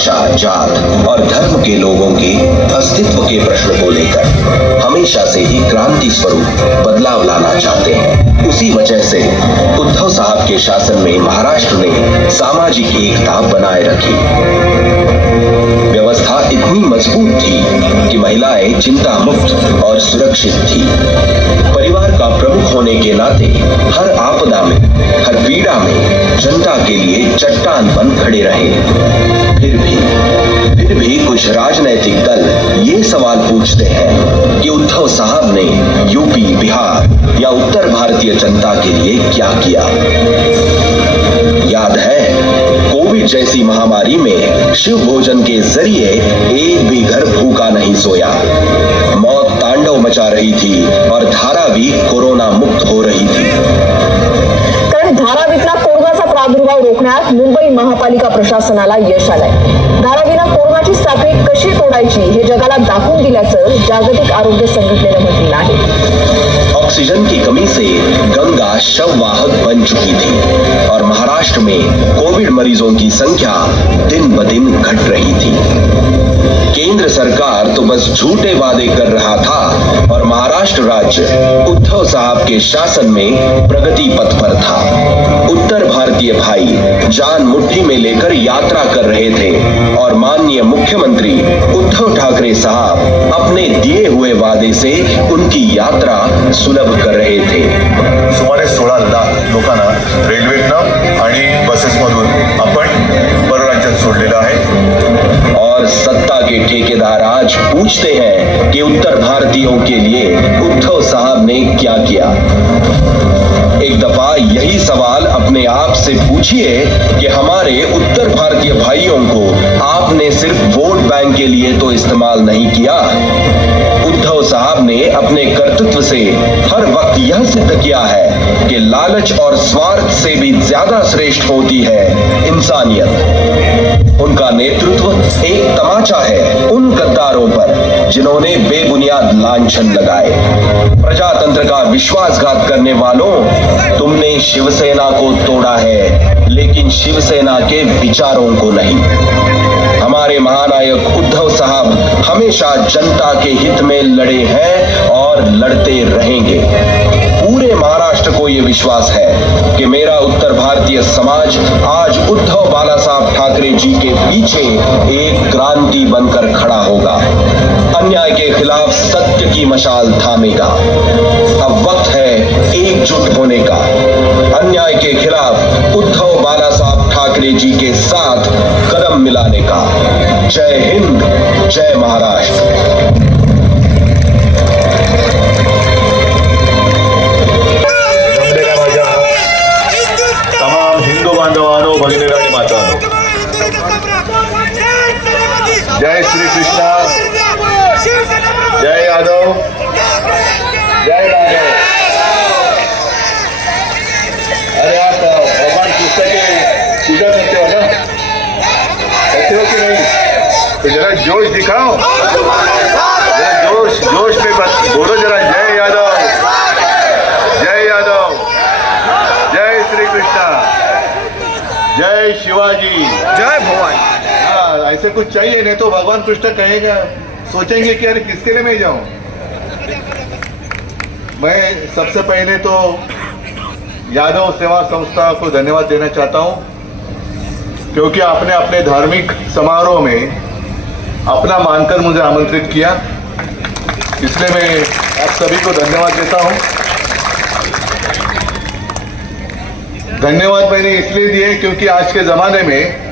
भाषा, जात और धर्म के लोगों के अस्तित्व के प्रश्न को लेकर हमेशा से ही क्रांति स्वरूप बदलाव लाना चाहते हैं। उसी वजह से उद्धव साहब के शासन में महाराष्ट्र ने सामाजिक एकता बनाए रखी। व्यवस्था इतनी मजबूत थी कि महिलाएं चिंता मुक्त और सुरक्षित थी। परिवार का प्रमुख होने के नाते हर आपदा में, हर पीड़ा में जनता के लिए चट्टान बन खड़े रहे। फिर भी कुछ राजनैतिक दल ये सवाल पूछते हैं कि उद्धव साहब ने यूपी, बिहार या उत्तर भारतीय जनता के लिए क्या किया। याद है, कोविड जैसी महामारी में शिव भोजन के जरिए एक भी घर भूखा नहीं सोया। मौत तांडव मचा रही थी और धारावी कोरोना मुक्त हो रही थी। कारण धारावीतला कोरोनाचा प्रादुर्भाव रोखण्यात मुंबई महापालिका प्रशासनाला यश आलंय। धारावीला कोरोनाची साखळी कशी तोडायची हे जगाला दाखवून दिल्याचं जागतिक आरोग्य संघटनेने म्हटलं आहे। ऑक्सीजन की कमी से गंगा शववाहक बन चुकी थी और महाराष्ट्र में कोविड मरीजों की संख्या दिन ब दिन घट रही थी। केंद्र सरकार तो बस झूठे वादे कर रहा था और महाराष्ट्र राज्य उद्धव साहब के शासन में प्रगति पथ पर था। उत्तर भारतीय भाई जान मुट्ठी में लेकर यात्रा कर रहे थे और माननीय मुख्यमंत्री उद्धव ठाकरे साहब अपने दिए हुए वादे से उनकी यात्रा सुलभ कर रहे थे। सुमारे 16 लाख लोकांना रेल्वेतनं आणि बसेसमधून आपण परराज्यात सोडलेलं आहे। और सत्ता के ठेकेदार आज पूछते हैं कि उत्तर भारतीयों के लिए उद्धव साहब ने क्या किया। एक दफा यही सवाल अपने आप से पूछिए कि हमारे उत्तर भारतीय भाइयों को आपने सिर्फ वोट बैंक के लिए तो इस्तेमाल नहीं किया। उद्धव साहब ने अपने कर्तृत्व से हर वक्त यह सिद्ध किया है कि लालच और स्वार्थ से भी ज्यादा श्रेष्ठ होती है इंसानियत। उनका नेतृत्व एक तमाचा है उन गद्दारों पर जिन्होंने बेबुनियाद लांछन लगाए। प्रजातंत्र का विश्वासघात करने वालों, तुमने शिवसेना को तोड़ा है लेकिन शिवसेना के विचारों को नहीं। हमारे महानायक उद्धव साहब हमेशा जनता के हित में लड़े हैं और लड़ते रहेंगे। पूरे महाराष्ट्र को यह विश्वास है कि मेरा उत्तर भारतीय समाज आज उद्धव बाला साहब ठाकरे जी के पीछे एक क्रांति बनकर खड़ा होगा। अन्याय के खिलाफ सत्य की मशाल थामेगा। अब वक्त है एकजुट होने का। अन्याय के खिलाफ उद्धव बाला साहब ठाकरे जी के साथ कदम मिलाने का। जय हिंद, जय महाराष्ट्र। तमाम हिंदू बांधवांनो, भगिनींनो आणि मातांनो, जय श्री कृष्णा, जय यादव, जय राघव। अरे आप भगवान कृष्ण की पूजा करते हो ना, करते हो कि नहीं? तो जरा जोश दिखाओ, जरा जोश में बोलो जरा, जय यादव, जय यादव, जय श्री कृष्णा, जय शिवाजी, जय भवानी। हाँ, ऐसे कुछ चाहिए, नहीं तो भगवान कृष्ण कहेगा, सोचेंगे कि अरे किसके लिए मैं जाऊं। मैं सबसे पहले तो यादव सेवा संस्था को धन्यवाद देना चाहता हूं, क्योंकि आपने अपने धार्मिक समारोह में अपना मानकर मुझे आमंत्रित किया, इसलिए मैं आप सभी को धन्यवाद देता हूं। धन्यवाद मैंने इसलिए दिए क्योंकि आज के ज़माने में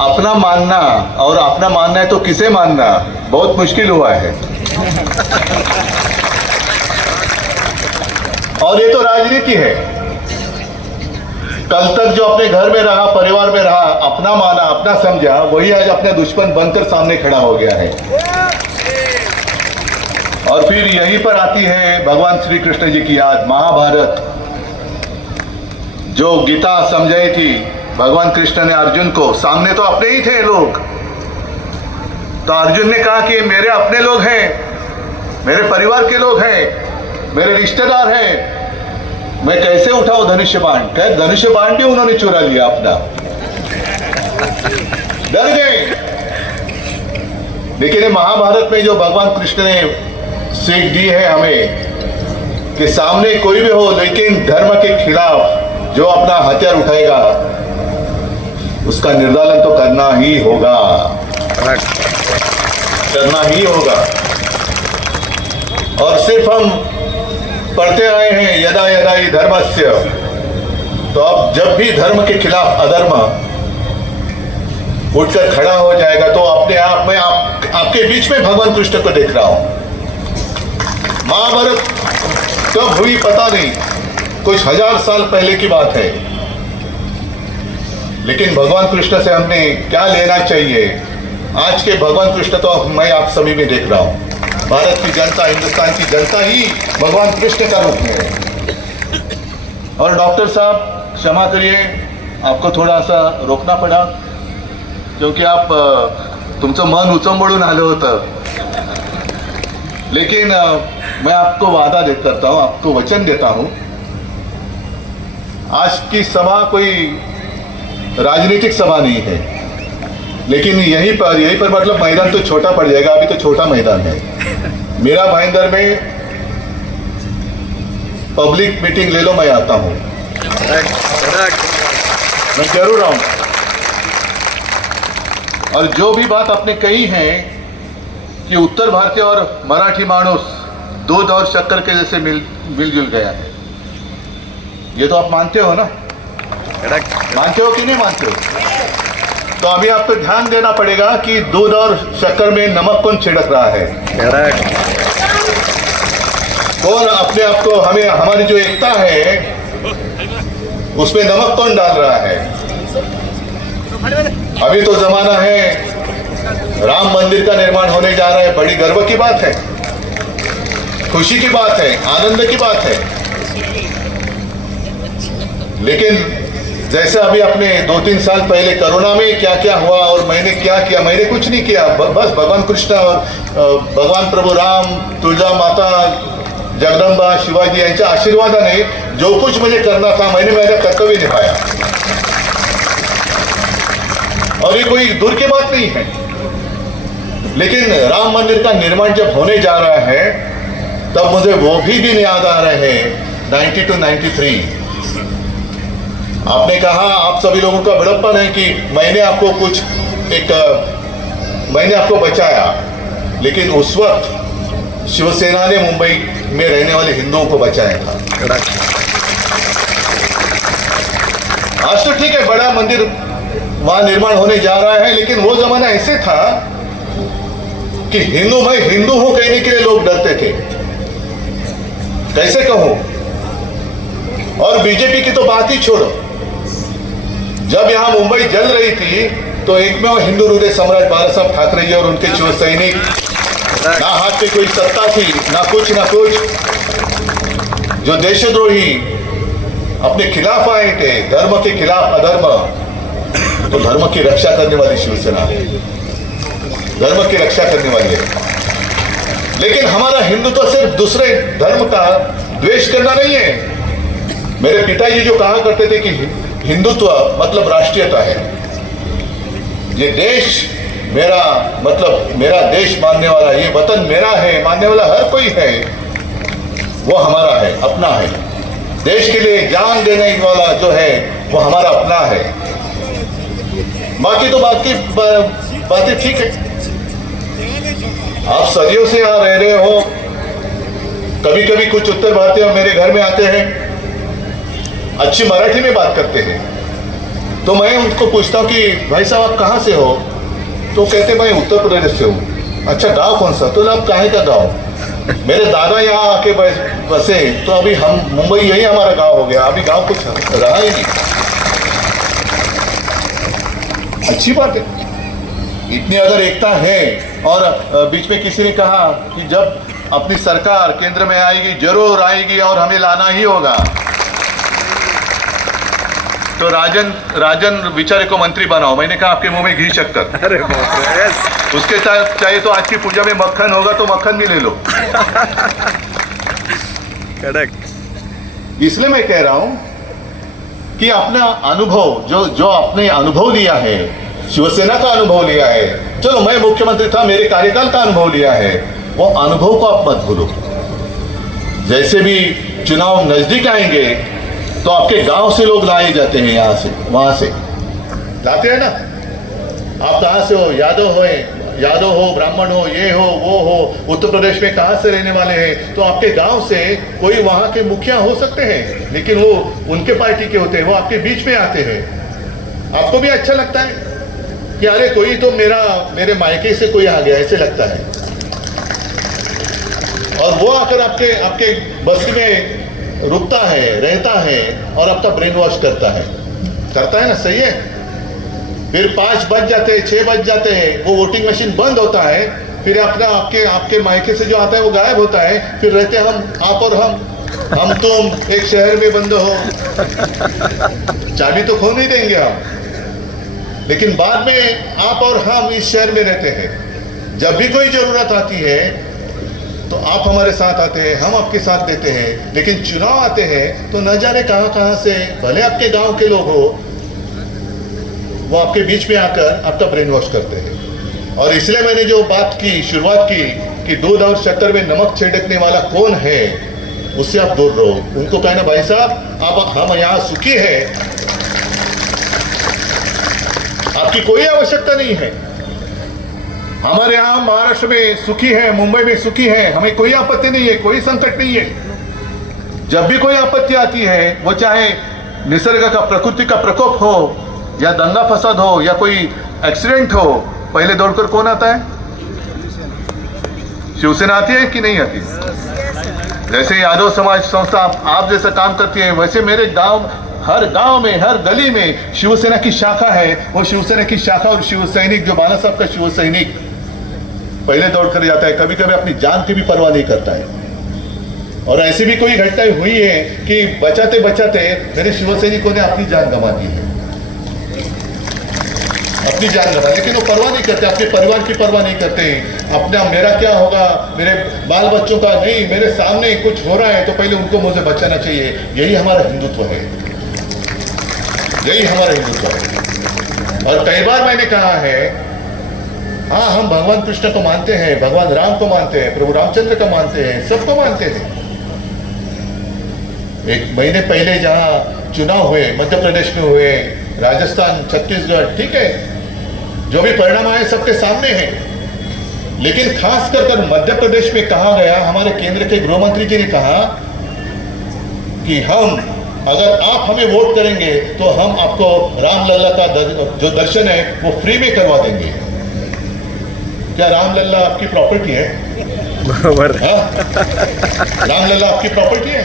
अपना मानना, और अपना मानना है तो किसे मानना, बहुत मुश्किल हुआ है। और ये तो राजनीति है। कल तक जो अपने घर में रहा, परिवार में रहा, अपना माना, अपना समझा, वही आज अपने दुश्मन बनकर सामने खड़ा हो गया है। और फिर यहीं पर आती है भगवान श्री कृष्ण जी की याद। महाभारत जो गीता समझाई थी भगवान कृष्ण ने अर्जुन को, सामने तो अपने ही थे लोग, तो अर्जुन ने कहा कि मेरे अपने लोग हैं, मेरे परिवार के लोग हैं, मेरे रिश्तेदार हैं, मैं कैसे उठाऊं धनुष्य बाण। कहे धनुष्य बाण भी उन्होंने चुरा लिया अपना। डर गए। लेकिन ये महाभारत में जो भगवान कृष्ण ने सीख दी है हमें कि सामने कोई भी हो, लेकिन धर्म के खिलाफ जो अपना हथियार उठाएगा उसका निर्दालन तो करना ही होगा, करना ही होगा। और सिर्फ हम पढ़ते आए हैं यदा यदा ही धर्मस्य, तो अब जब भी धर्म के खिलाफ अधर्म उठकर खड़ा हो जाएगा तो अपने आप में आपके बीच में भगवान कृष्ण को देख रहा हूं। महाभारत कब हुई पता नहीं, कुछ 1000 साल पहले की बात है, लेकिन भगवान कृष्ण से हमने क्या लेना चाहिए? आज के भगवान कृष्ण तो मैं आप सभी में देख रहा हूं। भारत की जनता, हिंदुस्तान की जनता ही भगवान कृष्ण का रूप में है। और डॉक्टर साहब क्षमा करिए, आपको थोड़ा सा रोकना पड़ा क्योंकि आप तुमचं मन उचंबळून आलं होतं। लेकिन मैं आपको वादा करता हूं, आपको वचन देता हूं, आज की सभा कोई राजनीतिक सभा नहीं है, लेकिन यहीं पर मतलब मैदान तो छोटा पड़ जाएगा। अभी तो छोटा मैदान है। मेरा भाईंदर में पब्लिक मीटिंग ले लो, मैं आता हूं, मैं जरूर आऊंगा। और जो भी बात आपने कही है कि उत्तर भारतीय और मराठी मानुस दूध और शक्कर के जैसे मिलजुल गया है, ये तो आप मानते हो ना? मानते हो कि नहीं मानते हो? तो अभी आपको ध्यान देना पड़ेगा कि दूध और शक्कर में नमक कौन छिड़क रहा है, कौन अपने आप को, हमें हमारी जो एकता है उसमें नमक कौन डाल रहा है। अभी तो जमाना है राम मंदिर का निर्माण होने जा रहा है, बड़ी गर्व की बात है, खुशी की बात है, आनंद की बात है। लेकिन जैसे अभी अपने 2-3 साल पहले कोरोना में क्या क्या हुआ और मैंने क्या किया, मैंने कुछ नहीं किया, बस भगवान कृष्ण और भगवान प्रभु राम, तुलजा माता, जगदम्बा, शिवाजी यांच्या आशीर्वादाने जो कुछ मुझे करना था मैंने मेरा कर्तव्य निभाया। और ये कोई दूर की बात नहीं है। लेकिन राम मंदिर का निर्माण जब होने जा रहा है तब मुझे वो भी दिन याद आ रहे हैं, 92-93। आपने कहा, आप सभी लोगों का बड़प्पन है कि मैंने आपको बचाया, लेकिन उस वक्त शिवसेना ने मुंबई में रहने वाले हिंदुओं को बचाया था। आज तो ठीक है, बड़ा मंदिर वहां निर्माण होने जा रहा है, लेकिन वो जमाना ऐसे था कि मैं हिंदू हूं कहने के लिए लोग डरते थे, कैसे कहूं। और बीजेपी की तो बात ही छोड़ो, जब यहां मुंबई जल रही थी तो एक में हिंदू हृदय सम्राट बाला साहब ठाकरे जी और उनके शिव सैनिक, ना हाथ पे कोई सत्ता थी, ना कुछ, जो देशद्रोही अपने खिलाफ आए थे, धर्म के खिलाफ अधर्म, तो धर्म की रक्षा करने वाली शिवसेना है, धर्म की रक्षा करने वाली है। लेकिन हमारा हिंदुत्व तो सिर्फ दूसरे धर्म का द्वेष करना नहीं है। मेरे पिताजी जो कहा करते थे कि हिंदुत्व मतलब राष्ट्रीयता है, ये देश मेरा, मतलब मेरा देश मानने वाला, ये वतन मेरा है मानने वाला हर कोई है, वो हमारा है, अपना है। देश के लिए जान देने वाला जो है वो हमारा अपना है। बाकी तो बातें ठीक है, आप सदियों से यहाँ रह रहे हो। कभी कभी कुछ उत्तर भारतीय मेरे घर में आते हैं, अच्छी मराठी में बात करते हैं, तो मैं उनको पूछता हूँ कि भाई साहब आप कहाँ से हो? तो कहते मैं उत्तर प्रदेश से हूँ। अच्छा, गांव कौन सा? तो आप कहाँ का गांव? मेरे दादा यहाँ आके बसे, तो अभी हम मुंबई यही हमारा गांव हो गया, अभी गांव कुछ रहा ही नहीं। अच्छी बात है, इतनी अगर एकता है। और बीच में किसी ने कहा कि जब अपनी सरकार केंद्र में आएगी, जरूर आएगी और हमें लाना ही होगा, तो राजन बेचारे को मंत्री बनाओ। मैंने कहा आपके मुंह में घी शक्कर, अरे उसके साथ चाहिए तो आज की पूजा में मक्खन होगा तो मक्खन भी ले लो। करेक्ट। इसलिए मैं कह रहा हूं कि अपना अनुभव, जो आपने अनुभव लिया है, शिवसेना का अनुभव लिया है, चलो मैं मुख्यमंत्री था, मेरे कार्यकाल का अनुभव लिया है, वो अनुभव को आप मत भूलो। जैसे भी चुनाव नजदीक आएंगे तो आपके गांव से लोग लाए जाते हैं, यहाँ से वहां से लाते हैं ना। आप कहाँ से हो? यादव हो, ब्राह्मण हो, ये हो, वो हो, उत्तर प्रदेश में कहाँ से रहने वाले हैं, तो आपके गांव से कोई वहां के मुखिया हो सकते हैं, लेकिन वो उनके पार्टी के होते हैं, वो आपके बीच में आते हैं। आपको भी अच्छा लगता है कि अरे कोई तो मेरे मायके से कोई आ गया, ऐसे लगता है। और वो आकर आपके बस्ती में रुकता है, रहता है और आपका ब्रेन वॉश करता है ना, सही है। फिर 5 बज जाते हैं, 6 बज जाते हैं, वो वोटिंग मशीन बंद होता है, फिर आपके मायके से जो आता है वो गायब होता है, फिर रहते हम आप और हम तुम एक शहर में बंद हो। चाबी तो खो नहीं देंगे हम, लेकिन बाद में आप और हम इस शहर में रहते हैं। जब भी कोई जरूरत आती है तो आप हमारे साथ आते हैं, हम आपके साथ देते हैं, लेकिन चुनाव आते हैं तो न जाने कहां से भले आपके गांव के लोग हो, वो आपके बीच में आकर आपका ब्रेन वॉश करते हैं। और इसलिए मैंने जो बात की, शुरुआत की कि दूध और शक्कर में नमक छिड़कने वाला कौन है, उससे आप दूर रहो। उनको कहना भाई साहब हम यहाँ सुखी है, आपकी कोई आवश्यकता नहीं है। हमारे यहाँ महाराष्ट्र में सुखी है, मुंबई में सुखी है, हमें कोई आपत्ति नहीं है, कोई संकट नहीं है। जब भी कोई आपत्ति आती है, वो चाहे निसर्ग का, प्रकृति का प्रकोप हो, या दंगा फसाद हो, या कोई एक्सीडेंट हो, पहले दौड़कर कौन आता है? शिवसेना आती है कि नहीं आती? जैसे यादव समाज संस्था आप जैसा काम करती है, वैसे मेरे हर गांव में, हर गली में शिवसेना की शाखा है। वो शिवसेना की शाखा और शिव सैनिक, जो बाला साहब का शिव सैनिक पहले दौड़ कर जाता है, कभी कभी अपनी जान की भी परवाह नहीं करता है। और ऐसी भी कोई घटनाएं हुई है कि बचाते बचाते मेरे शिव सैनिकों ने अपनी जान गंवा दी है, अपनी जान गंवा, लेकिन वो परवाह नहीं करते, अपने परिवार की परवाह नहीं करते। अपना मेरा क्या होगा, मेरे बाल बच्चों का नहीं, मेरे सामने कुछ हो रहा है तो पहले उनको मुझे बचाना चाहिए। यही हमारा हिंदुत्व है, यही हमारा हिंदुत्व है। और कई बार मैंने कहा है, हाँ हम भगवान कृष्ण को मानते हैं, भगवान राम को मानते हैं, प्रभु रामचंद्र को मानते हैं, सबको मानते हैं। एक महीने पहले जहां चुनाव हुए, मध्य प्रदेश में हुए, राजस्थान, छत्तीसगढ़, ठीक है, जो भी परिणाम आए सबके सामने हैं। लेकिन खास कर मध्य प्रदेश में कहा गया, हमारे केंद्र के गृह मंत्री जी ने कहा कि अगर आप हमें वोट करेंगे तो हम आपको रामलला का जो दर्शन है वो फ्री में करवा देंगे। क्या रामलला आपकी प्रॉपर्टी है? रामलला आपकी प्रॉपर्टी है?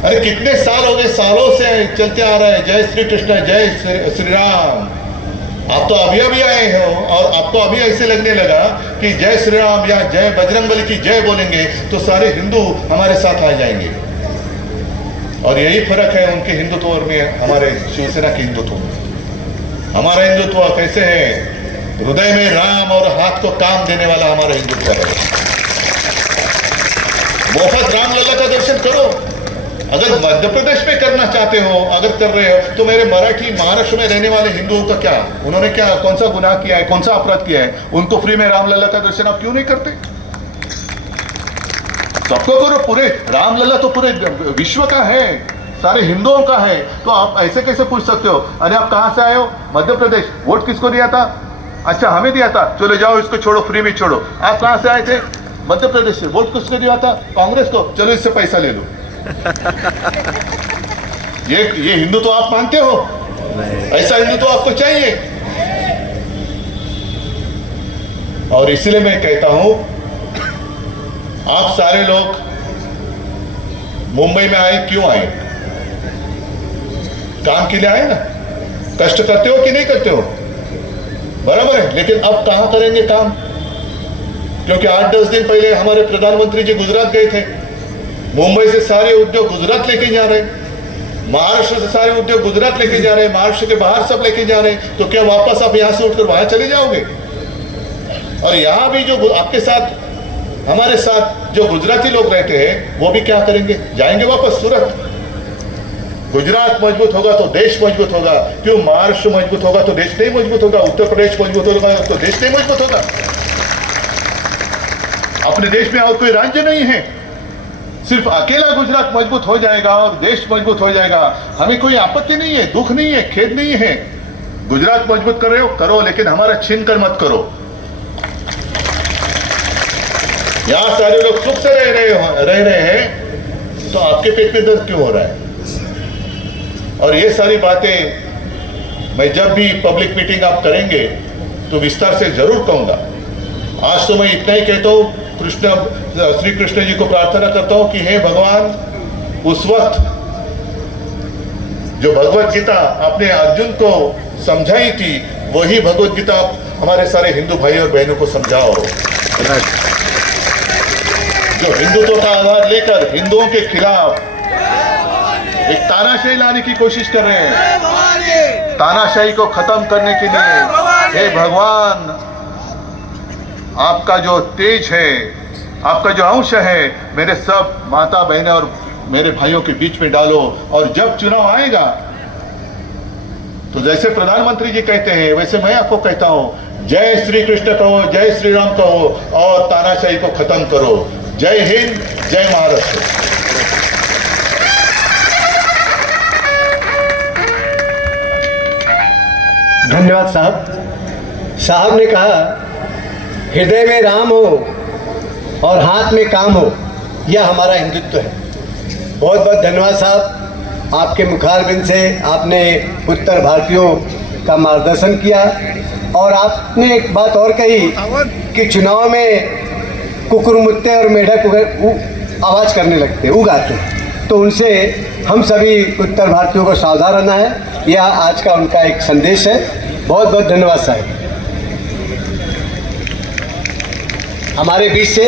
अरे कितने साल हो गए, सालों से चलते आ रहा है, जय श्री कृष्ण, जय श्री राम। आप तो अभी अभी आए हो और आपको अभी ऐसे लगने लगा कि जय श्री राम या जय बजरंगबली की जय बोलेंगे तो सारे हिंदू हमारे साथ आ जाएंगे। और यही फर्क है उनके हिंदुत्व में, हमारे शिवसेना के हिंदुत्व में। हमारा हिंदुत्व कैसे है? हृदय में राम और हाथ को काम देने वाला हमारा हिंदुत्व है। मुफ्त रामलला का दर्शन करो। अगर मध्य प्रदेश में करना चाहते हो, अगर कर रहे हो, तो मेरे मराठी महाराष्ट्र में रहने वाले हिंदुओं का क्या, उन्होंने क्या कौन सा गुनाह किया है, कौन सा अपराध किया है? उनको फ्री में रामलला का दर्शन आप क्यों नहीं करते? सबको करो। पूरे रामलला तो पूरे विश्व का है, सारे हिंदुओं का है। तो आप ऐसे कैसे पूछ सकते हो? अरे आप कहां से आए हो? मध्य प्रदेश। वोट किसको दिया था? अच्छा हमें दिया था, चलो जाओ इसको छोड़ो, फ्री में छोड़ो। आप कहां से आए थे? मध्य प्रदेश से। वोट किसको दिया था? कांग्रेस को। चलो इससे पैसा ले लो। ये हिंदू तो आप मानते हो? ऐसा हिंदू तो आपको चाहिए। और इसलिए मैं कहता हूं, आप सारे लोग मुंबई में आए, क्यों आए? काम के लिए आए ना। कष्ट करते हो कि नहीं करते हो? बराबर है। लेकिन अब कहां करेंगे काम? क्योंकि 8-10 दिन पहले हमारे प्रधानमंत्री जी गुजरात गए थे। मुंबई से सारे उद्योग गुजरात लेके जा रहे हैं, महाराष्ट्र से सारे उद्योग गुजरात लेके जा रहे हैं, महाराष्ट्र के बाहर सब लेके जा रहे हैं। तो क्या वापस आप यहां से उठकर वहां चले जाओगे? और यहां भी जो आपके साथ, हमारे साथ जो गुजराती लोग रहते हैं, वो भी क्या करेंगे? जाएंगे वापस सूरत। गुजरात मजबूत होगा तो देश मजबूत होगा। क्यों महाराष्ट्र मजबूत होगा तो देश नहीं मजबूत होगा, उत्तर प्रदेश मजबूत होगा तो देश नहीं मजबूत होगा। अपने देश में और कोई राज्य नहीं है, सिर्फ अकेला गुजरात मजबूत हो जाएगा और देश मजबूत हो जाएगा। हमें कोई आपत्ति नहीं है, दुख नहीं है, खेद नहीं है। गुजरात मजबूत कर रहे हो करो, लेकिन हमारा छीन कर मत करो। यहां सारे लोग सुख से रह रहे हैं, तो आपके पेट में दर्द क्यों हो रहा है? और ये सारी बातें मैं जब भी पब्लिक मीटिंग आप करेंगे तो विस्तार से जरूर कहूंगा। आज तो मैं इतना ही कहता हूं, श्री कृष्ण जी को प्रार्थना करता हूं कि हे भगवान, उस वक्त जो भगवत गीता आपने अर्जुन को समझाई थी, वही भगवत गीता हमारे सारे हिंदू भाई और बहनों को समझाओ। जो हिंदुत्व का आधार लेकर हिंदुओं के खिलाफ एक तानाशाही लाने की कोशिश कर रहे हैं, तानाशाही को खत्म करने के लिए हे भगवान, आपका जो तेज है, आपका जो अंश है, मेरे सब माता बहनें और मेरे भाइयों के बीच में डालो। और जब चुनाव आएगा तो जैसे प्रधानमंत्री जी कहते हैं, वैसे मैं आपको कहता हूं, जय श्री कृष्ण कहो, जय श्री राम कहो और तानाशाही को खत्म करो। जय हिंद, जय महाराष्ट्र। धन्यवाद साहब ने कहा, हृदय में राम हो और हाथ में काम हो, यह हमारा हिंदुत्व है। बहुत बहुत धन्यवाद साहब, आपके मुखारबिंद से आपने उत्तर भारतीयों का मार्गदर्शन किया। और आपने एक बात और कही कि चुनाव में कुकुरमुत्ते और मेढक आवाज़ करने लगते, उगाते, तो उनसे हम सभी उत्तर भारतीयों को सावधान रहना है। यह आज का उनका एक संदेश है। बहुत बहुत धन्यवाद साहब। हमारे बीच से